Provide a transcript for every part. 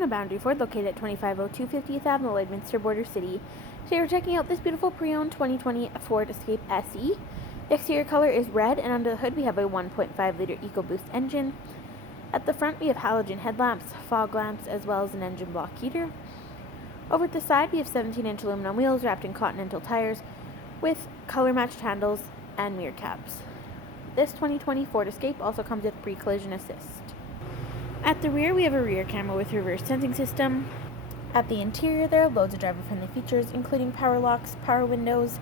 A Boundary Ford located at 2502 50th Avenue, Lloydminster, Border City. Today we're checking out this beautiful pre-owned 2020 Ford Escape SE. The exterior color is red, and under the hood we have a 1.5-liter EcoBoost engine. At the front we have halogen headlamps, fog lamps, as well as an engine block heater. Over at the side we have 17-inch aluminum wheels wrapped in Continental tires with color-matched handles and mirror caps. This 2020 Ford Escape also comes with pre-collision assist. At the rear, we have a rear camera with reverse sensing system. At the interior, there are loads of driver-friendly features, including power locks, power windows,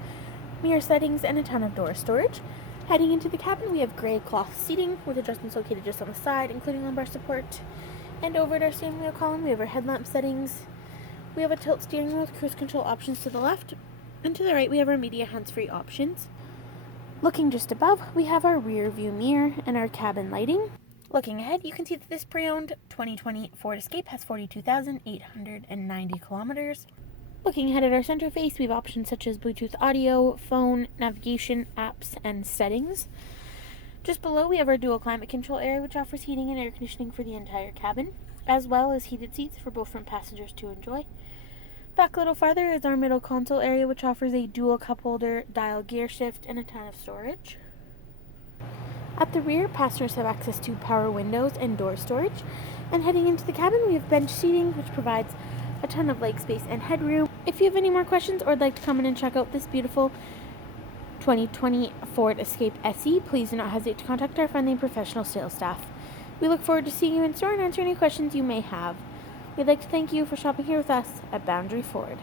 mirror settings, and a ton of door storage. Heading into the cabin, we have gray cloth seating with adjustments located just on the side, including lumbar support. And over at our steering wheel column, we have our headlamp settings. We have a tilt steering wheel with cruise control options to the left, and to the right, we have our media hands-free options. Looking just above, we have our rear view mirror and our cabin lighting. Looking ahead, you can see that this pre-owned 2020 Ford Escape has 42,890 kilometers. Looking ahead at our center face, we have options such as Bluetooth audio, phone, navigation, apps, and settings. Just below, we have our dual climate control area, which offers heating and air conditioning for the entire cabin, as well as heated seats for both front passengers to enjoy. Back a little farther is our middle console area, which offers a dual cup holder, dial gear shift, and a ton of storage. At the rear, passengers have access to power windows and door storage. And heading into the cabin, we have bench seating, which provides a ton of leg space and headroom. If you have any more questions or would like to come in and check out this beautiful 2020 Ford Escape SE, please do not hesitate to contact our friendly and professional sales staff. We look forward to seeing you in store and answering any questions you may have. We'd like to thank you for shopping here with us at Boundary Ford.